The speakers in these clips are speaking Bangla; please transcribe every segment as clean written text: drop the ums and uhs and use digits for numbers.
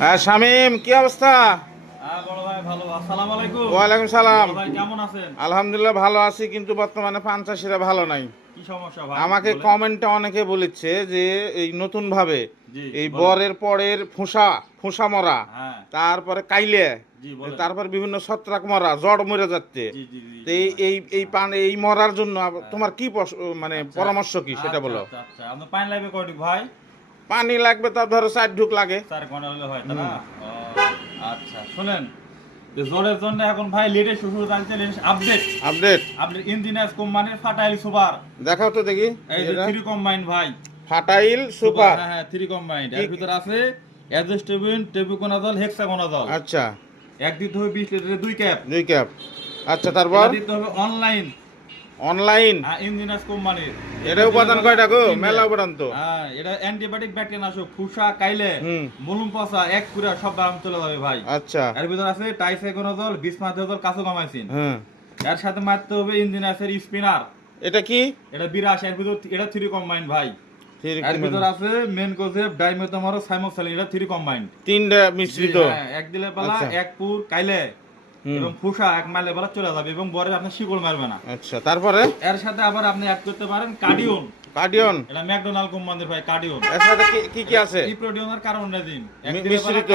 হ্যাঁ শামীম, কি অবস্থা? বড় ভাই ভালো। আসসালামু আলাইকুম। ওয়ালাইকুম সালাম। বড় ভাই কেমন আছেন? আলহামদুলিল্লাহ ভালো আছি, কিন্তু বর্তমানে পান চাষিরা ভালো নাই। কি সমস্যা ভাই আমাকে বলেন। কমেন্টে অনেকে বলেছে যে এই নতুন ভাবে জি এই বলেন। বরের পরের ফোঁসা মরা, হ্যাঁ তারপরে কাইলে, জি বলেন। তারপর বিভিন্ন ছত্রাক মরা, জড় মরে যাচ্ছে। জি জি জি তো জি এই ভাই। এই এই পান এই মরার জন্য হ্যাঁ। তোমার কি মানে আচ্ছা পরামর্শ কি সেটা আচ্ছা বলো। আচ্ছা আচ্ছা আপনার পানি লাগবে কয়টি ভাই? পানি লাগবে তার ধরো 4 ঢুক লাগে। 4 ঘন্টা হলে হয় তা না? হুম। ও, আচ্ছা শুনেন, যে জ্বরের জন্য এখন ভাই লেটেস্ট ওষুধ আনতে আপডেট। আপডেট আপনি ইঞ্জিনিয়ার্স কোম্পানির ফাটাইল সুপার। দেখাও তো দেখি। এই যে 3 কম্বাইন ভাই। ফাটাইল সুপার। হ্যাঁ হ্যাঁ 3 কম্বাইন। এর ভিতর আছে অ্যাজোস্টেবিন, টেবুকোনাজল, হেক্সাগোনাজল। আচ্ছা, এক দিতে হবে 20 লিটারের 2 ক্যাপ। 2 ক্যাপ। আচ্ছা, তারপর এটা দিতে হবে অনলাইন। অনলাইন। ইঞ্জিনাস কোম্পানির। এটা উপাদান কয়টা গো? মেলা উপাদান তো। হ্যাঁ এটা অ্যান্টিবায়োটিক ব্যাকটেরিয়া নাশক, ফুসা কাইলে হুম। মলুম পচা এক পুরা সব বারাম চলে যাবে ভাই। আচ্ছা। এর ভিতর আছে টাইসাইকোনাজল, বিসমাথিয়াজল, কাসোগামাইসিন। হ্যাঁ। এর সাথে মারতে হবে ইঞ্জিনাসের স্পিনার। এটা কি? এটা 82 এর ভিতর এটা 3 কম্বাইন ভাই। এর ভিতর আছে মেনকোজেব, ডাইমেথোমারো, সাইমোক্সালিন, এটা 3 কম্বাইন। তিনটা মিশ্রিত। হ্যাঁ এক দিলে পালা আচ্ছা। এক পুর কাইলে এবং ফুসা এক মাইলে পালা চলে যাবে এবং বরে আপনি শিকড় মারবে না। আচ্ছা, তারপরে এর সাথে আবার আপনি অ্যাড করতে পারেন কার্ডিওন। কার্ডিয়ন। এটা ম্যাকডোনাল্ড কোম্পানির ভাই কার্ডিওন। এর সাথে কি কি আছে? ইপ্রোডিওনের কার্বনডাজিম। মিশ্রিত।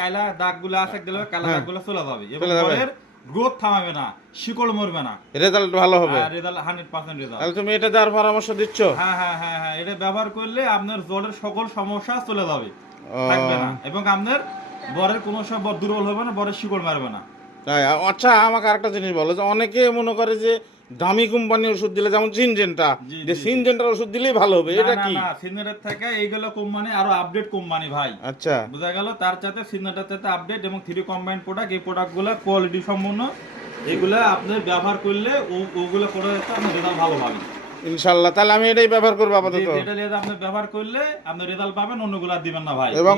কাইলা দাগগুলো আছে দিলে কালা হ্যাঁ। দাগগুলো চলে যাবে এবং চলে যাবে। বরের গ্রোথ থামাবে না, শিকড় মরবে না। রেজাল্ট ভালো হবে। আর রেজাল্ট 100% রেজাল্ট। তাহলে তুমি এটা দেওয়ার পরামর্শ দিচ্ছ? হ্যাঁ হ্যাঁ হ্যাঁ হ্যাঁ এটা ব্যবহার করলে আপনার জ্বরের সকল সমস্যা চলে যাবে, ও, থাকবে না এবং আপনার বরের কোনো সব দুর্বল হবে না, বরের শিকড় মারবে না। তাই? আচ্ছা, আমাকে আরেকটা জিনিস বলো, যে অনেকে মনে করে যে দামি কোম্পানির ওষুধ দিলে, যেমন সিনজেন্টা, জি, যে জি, জি। সিনজেন্টার ওষুধ দিলেই ভালো হবে, এটা না কি? না সিনেটের থেকে এইগুলো কোম্পানি আরো আপডেট কোম্পানি ভাই। আচ্ছা। বোঝা গেল, তার সাথে সিনেটের সাথে আপডেট এবং 3 কম্বাইন প্রোডাক্ট। এই প্রোডাক্টগুলো কোয়ালিটি সম্পন্ন, এগুলা আপনি ব্যবহার করলে ওগুলো প্রোডাক্ট আপনি রেজাল্ট ভালো পাবেন ইনশাআল্লাহ, তাহলে আমি এটাই ব্যবহার করবো আপাতত। যেটা নিয়ে আপনি ব্যবহার করলে আপনি রেজাল্ট পাবেন, অন্যগুলো আর দিবেন না ভাই। এবং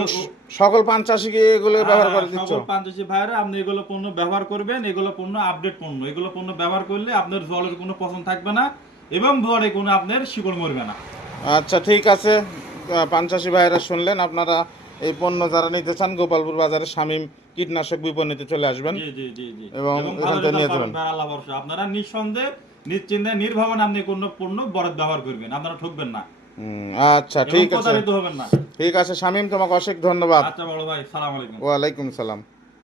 সকল পান চাষিকে এগুলো ব্যবহার করে দিচ্ছ? সকল পাঞ্চাশি ভাইরা আপনি এগুলো পণ্য ব্যবহার করবেন, এগুলো পণ্য আপডেট পণ্য। এগুলো পণ্য ব্যবহার করলে আপনার জলের কোনো পছন্দ থাকবে না এবং জলে কোনো আপনার শিকড় মরবে না। আচ্ছা, ঠিক আছে। পান চাষি ভাইয়েরা শুনলেন, আপনারা এই পণ্য যারা নিতে চান, গোপালপুর বাজারে শামীম কীটনাশক বিপণিতে চলে আসবেন জি জি জি জি এবং ভালো এখান থেকে নিয়ে রেজাল্ট যাবেন। পাবেন ভাই, আল্লাহ ভরসা। আপনারা নিঃসন্দেহে নিশ্চিন্তে নির্ভাবনে আপনি কোনো পণ্য বরাদ ব্যবহার করবেন, আপনারা ঠকবেন না আচ্ছা, এবং ঠিক আছে। প্রতারিত হবেন না। ঠিক আছে শামীম, তোমাকে অশেষ ধন্যবাদ। আচ্ছা বড় ভাই, সালাম আলাইকুম। ওয়ালাইকুম সালাম।